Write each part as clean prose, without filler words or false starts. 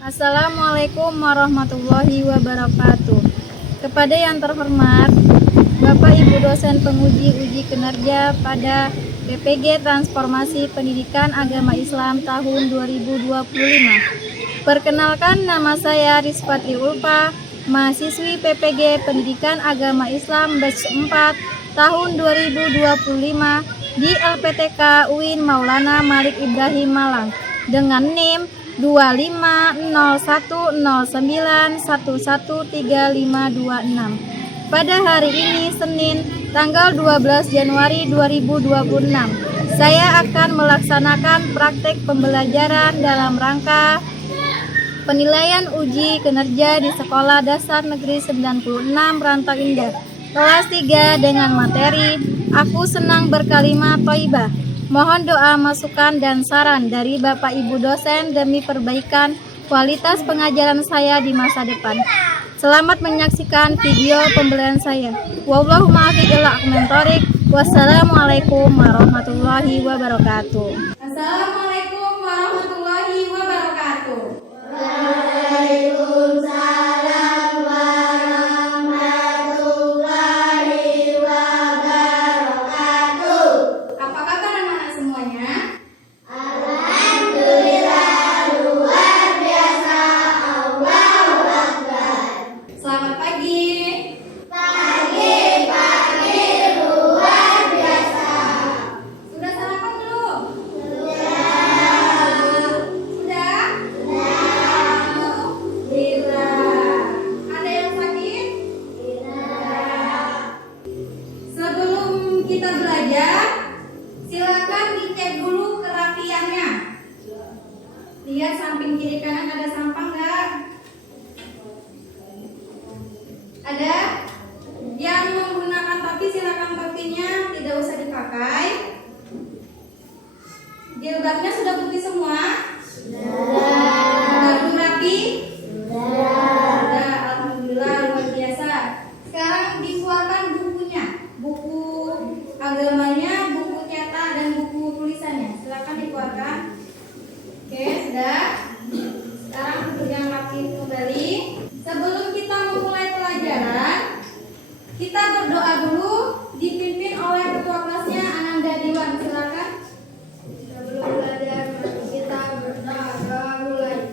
Assalamualaikum warahmatullahi wabarakatuh. Kepada yang terhormat Bapak Ibu dosen penguji uji kinerja pada PPG Transformasi Pendidikan Agama Islam tahun 2025. Perkenalkan, nama saya Rizpatri Ulfa, mahasiswi PPG Pendidikan Agama Islam batch 4 tahun 2025 di LPTK UIN Maulana Malik Ibrahim Malang dengan NIM 250191135526. Pada hari ini Senin tanggal 12 Januari 2026, saya akan melaksanakan praktek pembelajaran dalam rangka penilaian uji kinerja di Sekolah Dasar Negeri 96 Rantau Indah kelas 3 dengan materi Aku Senang Berkalimat Thayyibah. Mohon doa, masukan, dan saran dari Bapak Ibu dosen demi perbaikan kualitas pengajaran saya di masa depan. Selamat menyaksikan video pembelajaran saya. Wallahu muwaffiq ila aqwamit thoriq. Wassalamualaikum warahmatullahi wabarakatuh. Assalamualaikum warahmatullahi wabarakatuh. Waalaikumsalam warahmatullahi wabarakatuh. Apa kabar anak-anak semuanya? Alhamdulillah, luar biasa. Allahu Akbar. Selamat pagi. Pagi luar biasa. Sudah sarapan belum? Sudah. Sudah? Alhamdulillah. Ada yang sakit? Sebelum kita belajar, silakan dicek dulu kerapiannya. Lihat samping kiri kanan ada sampah nggak? Ada? Yang menggunakan topi silakan topinya tidak usah dipakai. Jilbabnya sudah putih semua? Baju rapi? Sudah, alhamdulillah, luar biasa. Sekarang dikeluarkan bukunya, buku agamanya, buku cetak, dan buku tulisannya. Silakan dikeluarkan. Oke, sudah. Sekarang duduk yang rapi kembali. Sebelum kita memulai pelajaran, kita berdoa dulu, dipimpin oleh ketua kelasnya Ananda Diwan. Silakan. Sebelum belajar, kita berdoa mulai.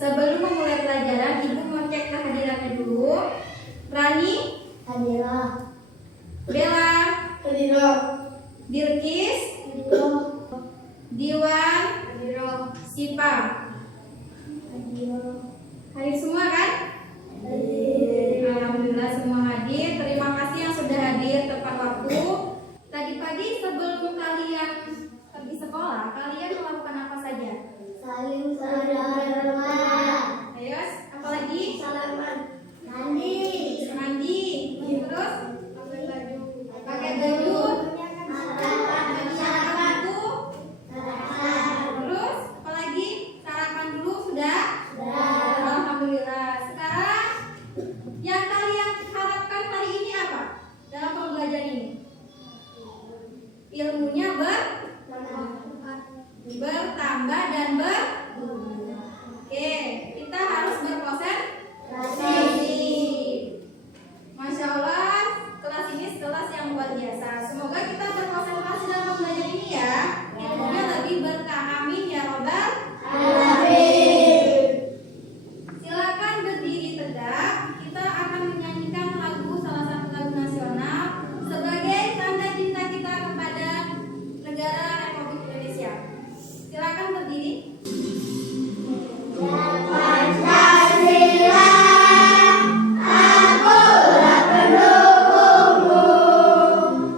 Sebelum memulai pelajaran, Ibu mau cek kehadirannya dulu. Rani, Bella, Dirkis, Diwan, Sipa. Hadir semua kan? Alhamdulillah semua hadir. Terima kasih yang sudah hadir tepat waktu. Tadi pagi sebelum kalian pergi sekolah, kalian melakukan apa saja? Saling hormat. Ayo, apa lagi? Salaman. Mandi. Mandi. Terus pakai baju. Makan. Menyiapkan buku. Terus apa lagi? bertambah dan Oke, kita harus berkonsentrasi. Masya Allah, kelas ini kelas yang luar biasa. Semoga kita berkonsentrasi dalam belajar ini ya. Ilmunya lebih berkah. Amin ya robbal alamin. Silakan berdiri tegak. Kita akan menyanyikan lagu, salah satu lagu nasional sebagai tanda cinta kita kepada negara Republik Indonesia. Silakan berdiri. Pancasila, akulah pendukungmu.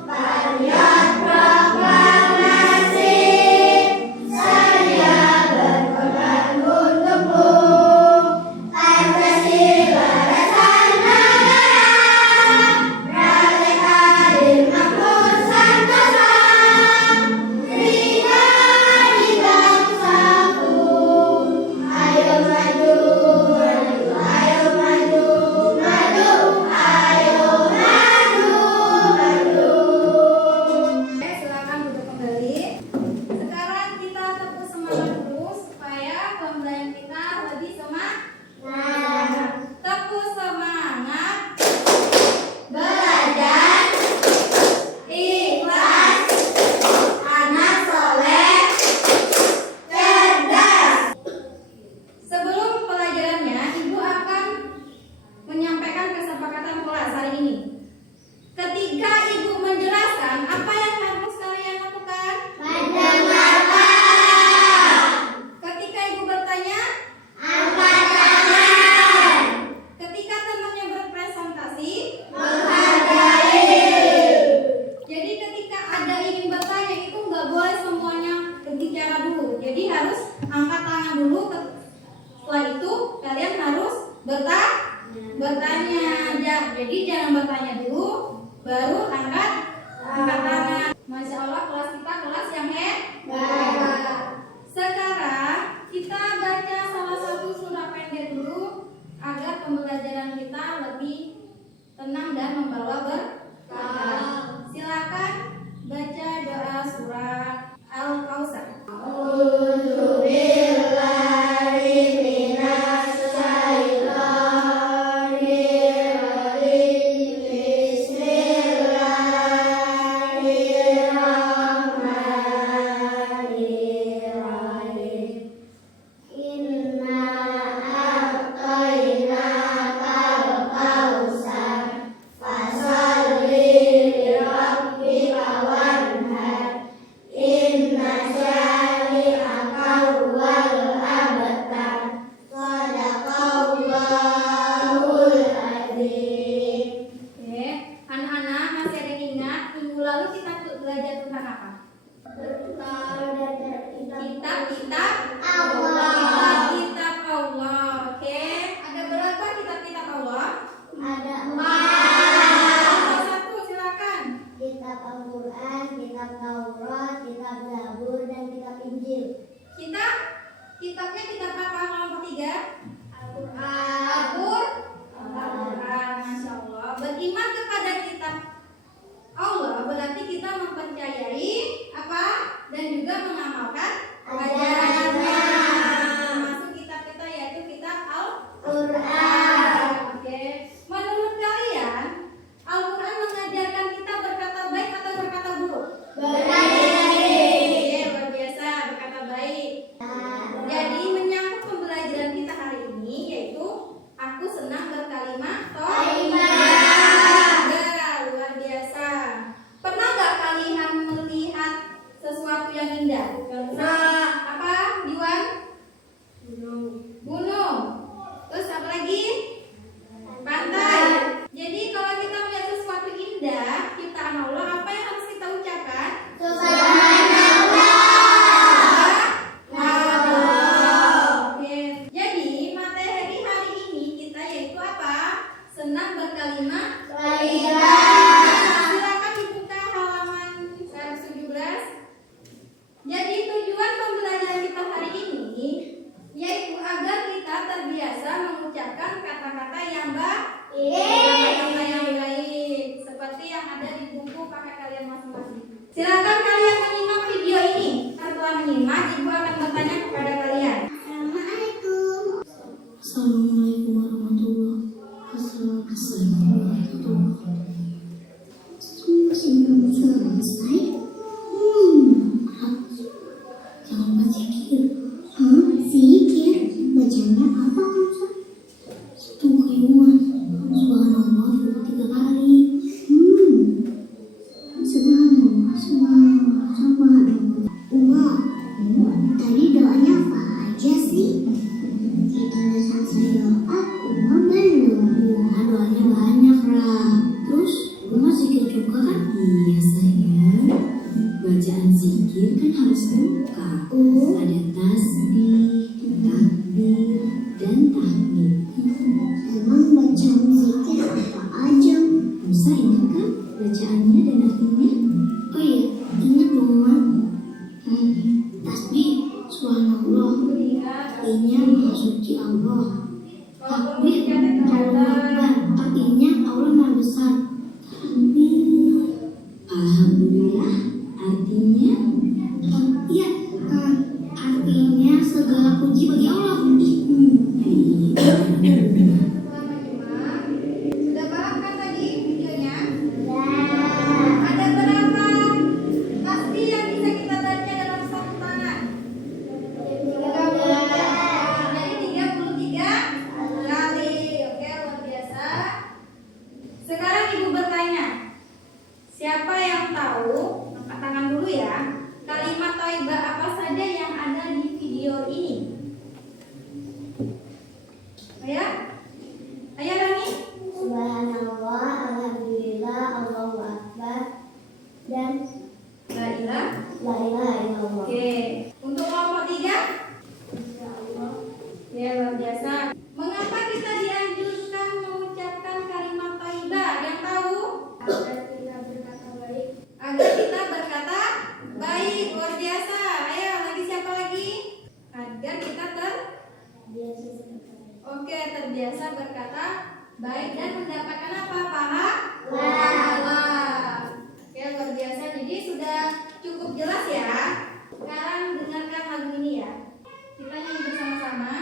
Patriot proklamasi, saya berkorban untukmu. Pancasila dasar negara, merdeka adil makmur sentosa. Berikan di bangsaku. Ayo maju, maju, ayo maju, maju, ayo maju, maju. Oke, silakan duduk kembali. Sekarang kita tepuk semangat dulu supaya pembelajaran kita lebih semangat. Tepuk semangat. Belajar, ikhlas, anak soleh, cerdas. Sebelum pelajarannya, Ibu akan menyampaikan kesepakatan kelas hari ini. Ketika Ibu menjelaskan, apa yang harus kalian lakukan? Mendengarkan, Ketika Ibu bertanya, angkat tangan, ketika temannya berpresentasi, menghargai. jadi ketika ada ingin bertanya itu nggak boleh semuanya berbicara dulu. Jadi harus angkat tangan dulu. Setelah itu kalian harus bertanya. Jadi jangan bertanya dulu, baru angkat tangan. Masya Allah, kelas kita kelas yang hebat. Sekarang kita baca salah satu surah pendek dulu agar pembelajaran kita lebih tenang dan membawa berkah. Silakan baca doa surah Al-Kautsar. Inna a'tainakal kautsar, fasalli li rabbika wanhar. Inna syani'aka huwal abtar. Shadaqallahul adzim. Oke, anak-anak masih ada yang ingat minggu lalu kita belajar tentang apa? Kitab Allah. Kitab Allah. Oke, ada berapa kitab Allah? Ada Salah satu, silakan. kitab Al-Quran, kitab Taurat, kitab Zabur, dan kitab Injil. Kitabnya kitab apa kelompok 3? Al-Quran. Al-Quran. Masya Allah. Beriman kepada kitab Allah berarti kita mempercayai apa dan juga mengamalkan ajarannya. Termasuk kitab kita yaitu kitab Al-Quran. Oke. Menurut kalian Al-Quran mengajarkan kita berkata baik atau berkata buruk? Baik. Luar biasa, berkata baik. Jadi menyangkut pembelajaran kita hari zikir kan harus lengkap. Ada tasbih, takbir, dan tahmid. Emang bacaan zikir apa aja? Musa ingat kan bacaannya dan artinya? Oh iya, ingat dong, Ma. Tasbih, subhanallah. Artinya Maha Suci Allah. Takbir, Allah Akbar. Artinya Allah Maha Besar. Alhamdulillah, artinya? Iya, artinya segala puji bagi Allah. Sudah paham kan tadi videonya? Ya. Ada berapa tasbih yang bisa kita baca dalam satu tangan? Jadi 33 kali. Oke, luar biasa. Sekarang ibu bertanya, siapa yang tahu? Angkat tangan dulu ya. Kalimat thayyibah apa saja yang ada di video ini? Ayo, ayo Rani. Subhanallah, alhamdulillah, Allahu Akbar, dan La ilaha. la ilaha illallah. Oke, untuk kelompok 3? Ya, luar biasa. Mengapa kita dianjurkan mengucapkan kalimat thayyibah? Yang tahu? Agar kita berkata baik. Agar kita berkata baik. Luar biasa. Ayo, lagi siapa lagi? Agar kita terbiasa berkata baik dan mendapatkan apa? Pahala. Ya, luar biasa. Jadi sudah cukup jelas ya. Sekarang dengarkan lagu ini ya. Kita nyanyi bersama-sama.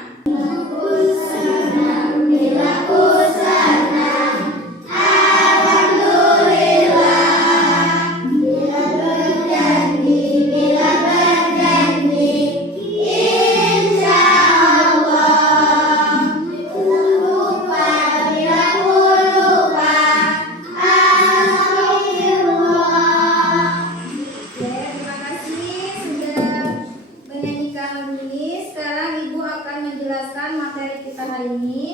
Terima kasih sudah menyanyikan lagu ini. Sekarang Ibu akan menjelaskan materi kita hari ini.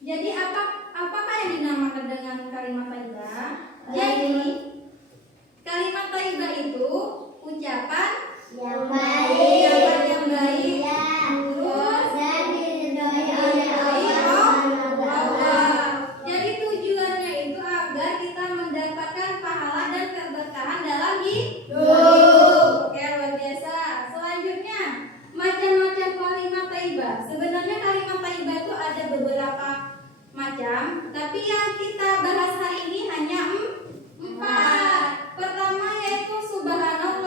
Jadi apakah yang dinamakan dengan kalimat thayyibah? Jadi kalimat thayyibah itu ucapan Yang baik. yang baik. Terus Dan diridhoi oleh Allah. jadi tujuannya itu agar kita mendapatkan pahala dan keberkahan dalam hidup. Oke, luar biasa. Selanjutnya, macam-macam kalimat thayyibah. Sebenarnya kalimat thayyibah itu ada beberapa macam, tapi yang kita bahas hari ini hanya 4. Pertama yaitu subhanallah.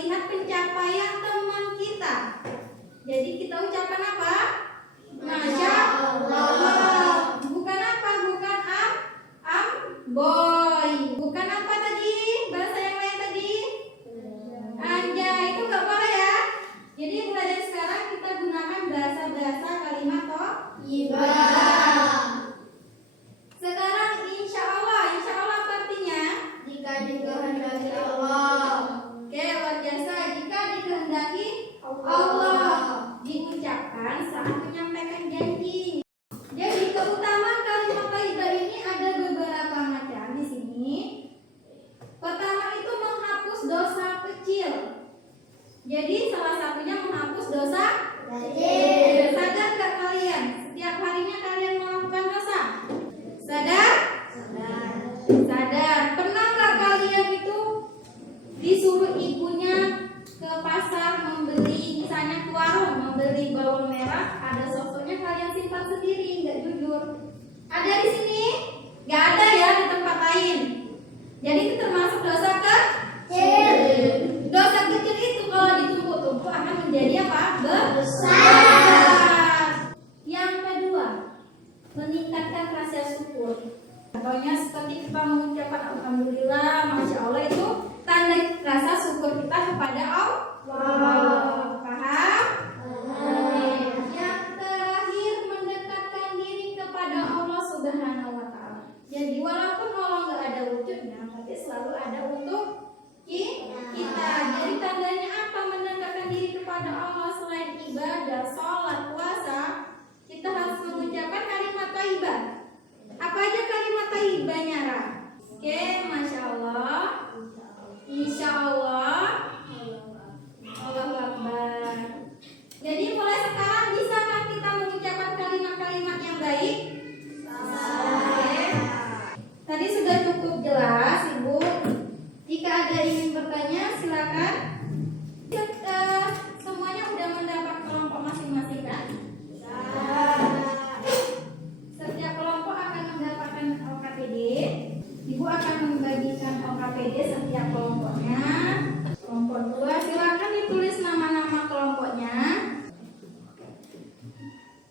melihat pencapaian teman kita. Jadi kita ucapkan apa? Masya Allah. Bukan apa? Bukan boy. Bukan apa tadi? Bahasa yang lain tadi? Anjay. Itu nggak boleh ya. Jadi mulai dari sekarang kita gunakan bahasa kalimat thayyibah. Sekarang insya Allah apa artinya? Jika dikehendaki Allah. Oke, luar biasa. Jika dikehendaki Allah diucapkan saat menyampaikan janji. Jadi keutamaan kalimat thayyibah ini ada beberapa macam di sini. Pertama itu menghapus dosa kecil. Jadi salah satunya menghapus dosa kecil. Sadar nggak kalian? Setiap harinya kalian melakukan dosa. Sadar? Sadar. Pernah nggak kalian itu disuruh ibunya ke pasar membeli, misalnya ke warung membeli bawang merah, ada sosoknya kalian simpan sendiri, nggak jujur. Ada di sini? Nggak ada ya di tempat lain. Jadi itu termasuk dosa kecil. Dosa kecil itu kalau ditumpuk-tumpuk akan menjadi apa? Besar. Yang kedua, meningkatkan rasa syukur. Contohnya seperti kita mengucapkan alhamdulillah, masya Allah, itu tanda rasa syukur kita kepada Allah. Paham? Yang terakhir, mendekatkan diri kepada Allah Subhanahu wa Ta'ala. Jadi walaupun Allah nggak ada wujudnya, tapi selalu ada untuk kita. Jadi tandanya apa? Mendekatkan diri kepada Allah selain ibadah, sholat, puasa, kita harus mengucapkan kalimat thayyibah. Apa aja kalimat thayyibahnya, Ra? Oke, masya Allah, insya Allah, Allahu Akbar. Jadi mulai sekarang bisakah kita mengucapkan kalimat-kalimat yang baik? Oke. Tadi sudah cukup jelas, Ibu. Jika ada ingin bertanya, silakan. Semuanya sudah mendapat kelompok masing-masing kan? Setiap kelompok akan mendapatkan OKPD. Ibu akan membagikan OKPD setiap kelompoknya. Kelompok 2 silakan ditulis nama-nama kelompoknya.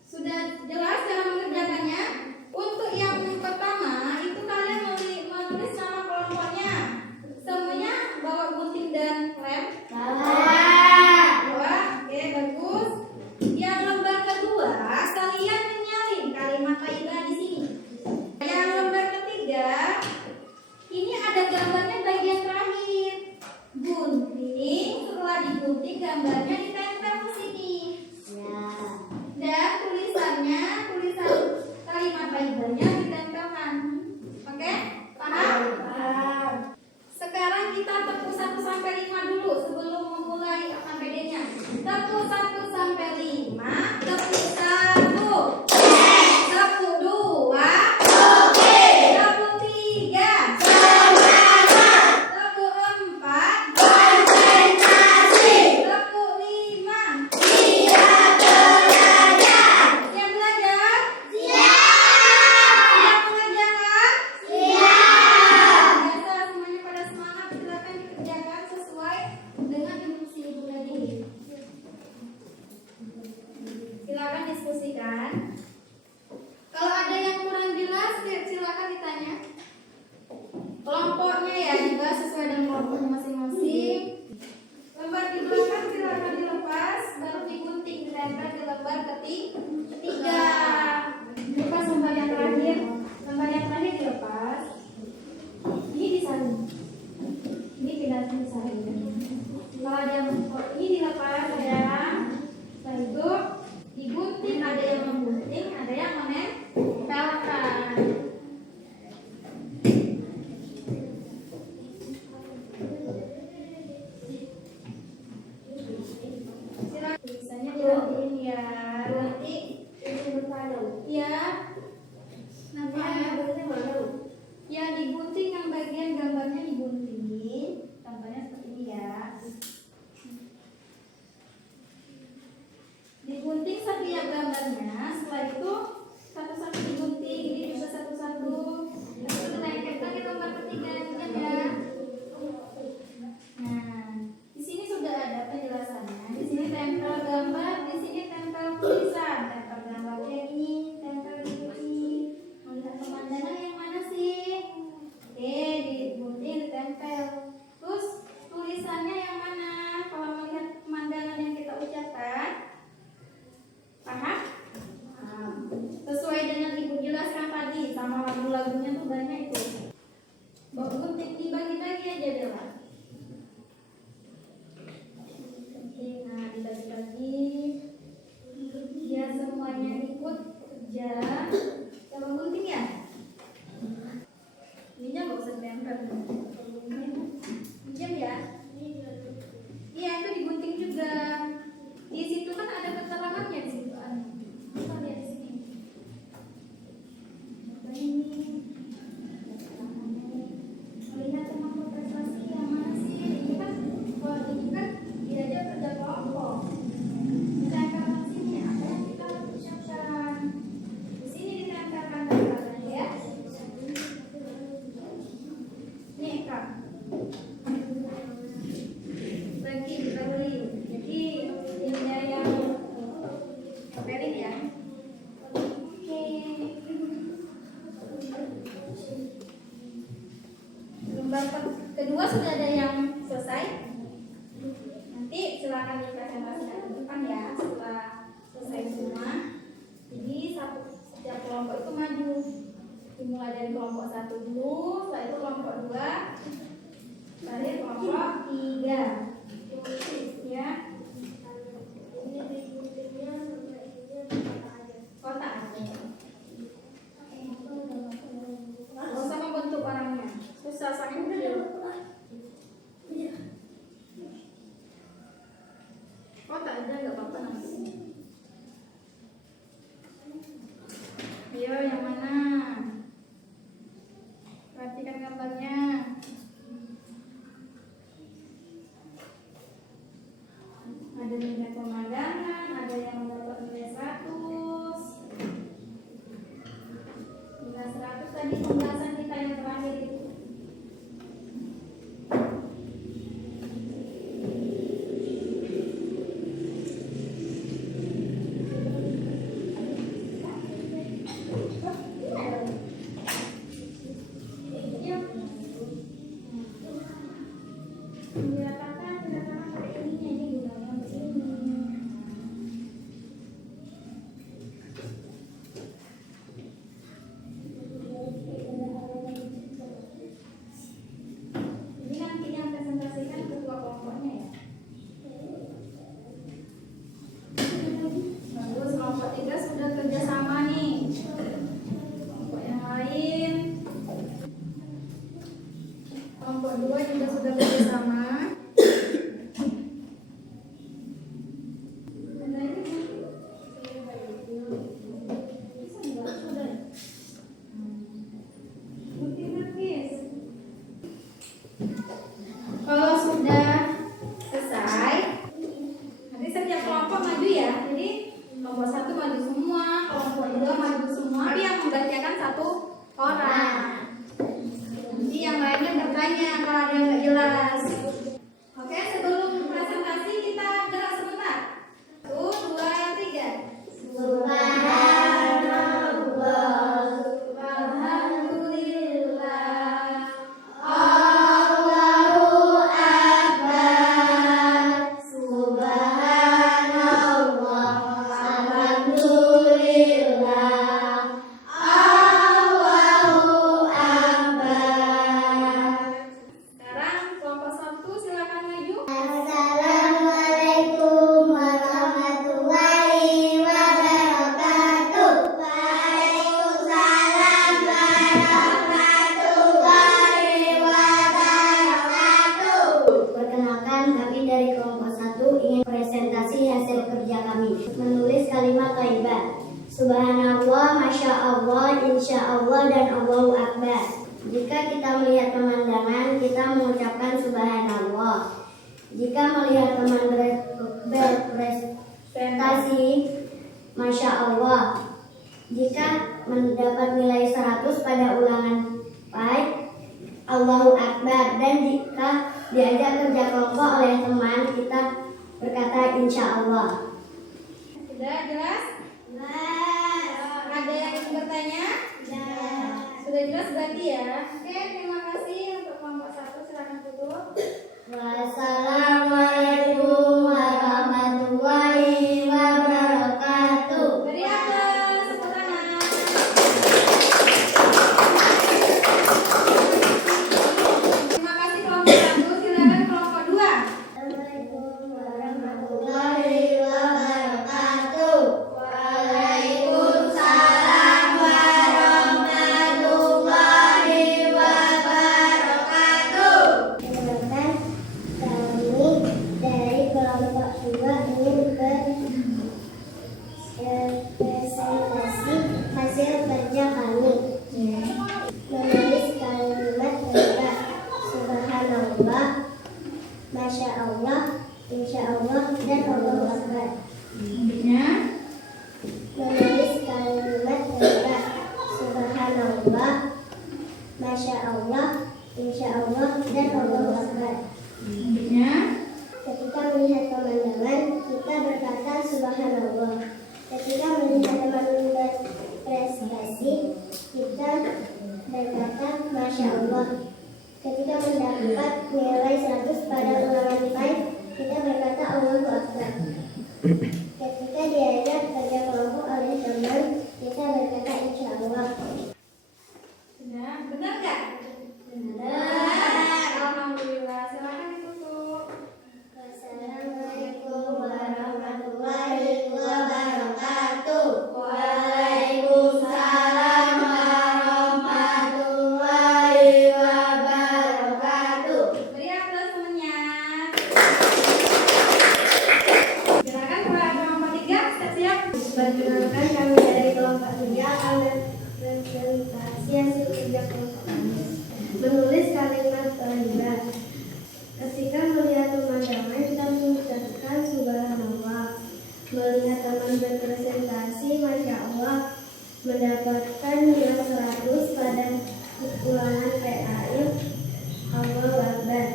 Sudah jelas cara mengerjakannya? Untuk yang pertama itu kalian menulis nama kelompoknya. Semuanya bawa gunting dan lem? Bawa. Oke, bagus. Yang lembar kedua kalian menyalin kalimat thayyibah di sini. Yang lembar ketiga ini ada gambarnya bagian terakhir. Gunting, setelah digunting gambarnya ditempel ke sini. Dan tulisan kalimat thayyibahnya ditempelkan. Oke? Paham? Paham. Sekarang kita tepuk 1 sampai 5 dulu sebelum memulai OKPD-nya. Tepuk 1 sampai 5. Tepuk 1. Tepuk 2. Tepuk 3. Tepuk 4. Tepuk 5. Siap belajar? Siap mengerjakan? Biasa semuanya pada semangat, silakan dikerjakan sesuai dengan instruksi Ibu tadi. Silakan diskusikan. Kalau ada yang kurang jelas, silakan ditanya. Kelompoknya ya dibahas sesuai dengan kelompoknya masing-masing. Lembar di belakang silakan dilepas, baru digunting ditempel di lembar ketiga. Lepas lembar yang terakhir. Lembar yang terakhir dilepas. Ini disalin. Ini tidak disalin. Kalau ada yang ini dilepas ya. Setelah itu digunting, ada yang menggunting, ada yang menempelkan. Silakan tulisannya digantiin ya. Nanti ya. Nanti ya digunting yang bagian gambarnya digunting. Gambarnya seperti ini ya. Digunting setiap gambarnya. Setelah itu satu-satu digunting. Ini juga satu-satu. Lalu kita naikkan lagi lembar ketiga ya. Nah, di sini sudah Nanti silakan dipresentasikan ke depan ya setelah selesai semua. Jadi setiap kelompok itu maju. Dimulai dari kelompok 1 dulu, setelah itu kelompok 2, dari kelompok 3. Ya. Kotak aja. Gak usah membentuk orangnya. Susah sangat kecil. Kotak aja nggak apa-apa nanti. Ayo yang mana? Perhatikan gambarnya. Ada nilai pemandangan, ada yang mendapat nilai 100. Nilai 100 tadi pembahasan kita yang terakhir itu. Kelompok 2 juga sudah bekerjasama. Kalau sudah selesai, nanti setiap kelompok maju ya. Jadi kelompok 1 maju semua, kelompok 2 maju semua. Tapi yang membacakan 1 orang. Nanti yang lainnya bertanya kalau ada yang nggak jelas. Oke, sebelum presentasi kita gerak sebentar. 1, 2, 3. Subhanallah, alhamdulillah, Allahu Akbar. Subhanallah, alhamdulillah, Allahu Akbar. Sekarang kelompok 1 silakan maju. Assalamualaikum warahmatullahi wabarakatuh. Waalaikumsalam warahmatullahi wabarakatuh. Perkenalkan, kami dari kelompok 1 ingin presentasi hasil kerja kami. Menulis kalimat thayyibah. Subhanallah, Masya Allah, Insya Allah, dan Allahu Akbar. Jika kita melihat pemandangan, kita mengucapkan Subhanallah. Jika melihat teman berprestasi, Masya Allah. Jika mendapat nilai 100 pada ulangan baik, Allahu Akbar. Dan jika diajak kerja kelompok oleh teman, kita berkata Insya Allah. Sudah jelas? Ada yang ingin bertanya? Sudah jelas berarti ya. Oke, terima kasih untuk kelompok 1. Silakan tutup. Wassalamualaikum warahmatullahi wabarakatuh. Beri aplaus, tepuk tangan. Terima kasih kelompok 1. Silakan kelompok 2. Assalamualaikum warahmatullahi wabarakatuh. Waalaikumsalam warahmatullahi wabarakatuh. Perkenalkan, kami dari kelompok 2 ingin berpresentasi hasil kerja kami. Menulis kalimat thayyibah. Subhanallah, Masya Allah, Insya Allah, dan Allahu Akbar. Selanjutnya, Menulis kalimat thayyibah. Subhanallah, Masya Allah, Insya Allah, dan Allahu Akbar. selanjutnya, Ketika melihat pemandangan, kita berkata Subhanallah. Ketika melihat teman berprestasi, kita berkata Masya Allah. Ketika mendapat nilai 100 pada ulangan baik, kita berkata Perkenalkan, kami dari kelompok 3 akan presentasi hasil kerja kelompok kami. Menulis kalimat thayyibah. Ketika melihat pemandangan, kita mengucapkan subhanallah. Melihat teman berpresentasi, masya Allah, mendapatkan nilai 100 pada ulangan PAI, Allahu Akbar.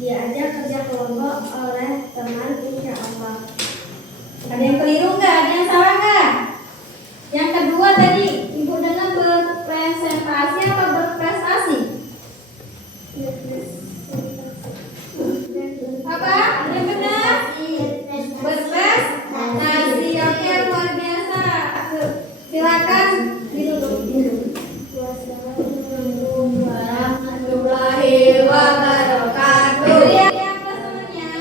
Diajak kerja kelompok oleh teman, insya Allah. Ada yang keliru nggak? Ada yang salah nggak? Yang kedua tadi, Ibu dengar berpresentasi apa berprestasi? Apa? Yang benar? Berprestasi. Oke, luar biasa. Silakan minum. Wassalamualaikum warahmatullahi wabarakatuh. Ya, semuanya.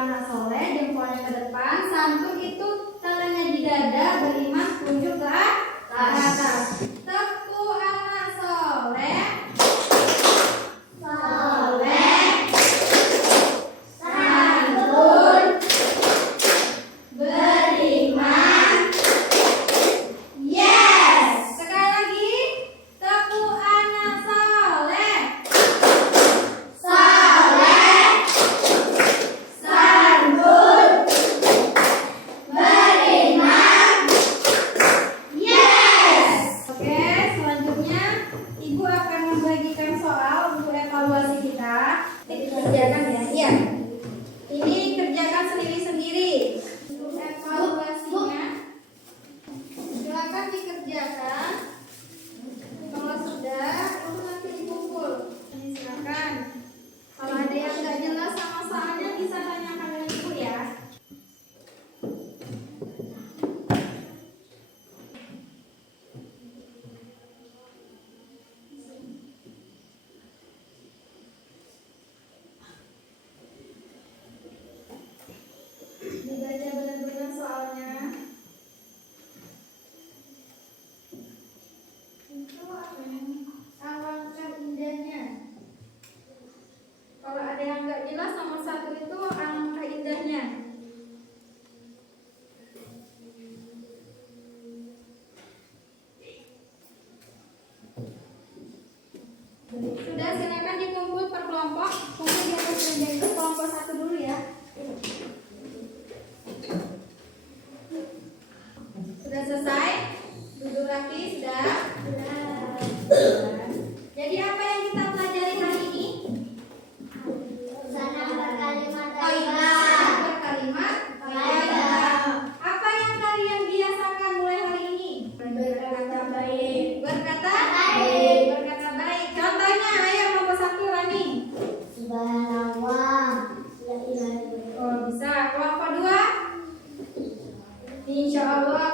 anak soleh, jempolnya ke depan. Santun itu tangannya di dada, beriman tunjuk ke atas. Tepu anak soleh. Soleh. Santun. Beriman. Yes. Sekali lagi. Tepu anak soleh. Soleh. Santun. Beriman. Yes. Oke, selanjutnya Ibu akan membagikan soal untuk evaluasi kita. Kerjakan ya. Iya. Ini kerjakan sendiri-sendiri. Untuk evaluasinya, silakan dikerjakan. Kalau sudah, lalu nanti dikumpul. Ini silakan. Kalau ada yang nggak jelas sama soalnya bisa tanyakan dengan Ibu ya. Dibaca benar-benar soalnya. Itu apa yang alangkah indahnya. Kalau ada yang nggak jelas nomor 1 itu alangkah indahnya. Sudah, silakan dikumpul per kelompok. Kumpul di atas meja itu kelompok 1 dulu ya. Sudah selesai? Duduk lagi, sudah? Jadi apa yang kita pelajari hari ini? Sana berkalimat Thayyibah. Berkalimat thayyibah. Apa yang kalian biasakan mulai hari ini? Berkata baik. Berkata baik. Berkata baik. Contohnya, ayo nomor 1 Rani. Subhanallah. La ilaha illallah. Oh, bisa. Kelompok 2? Insya Allah.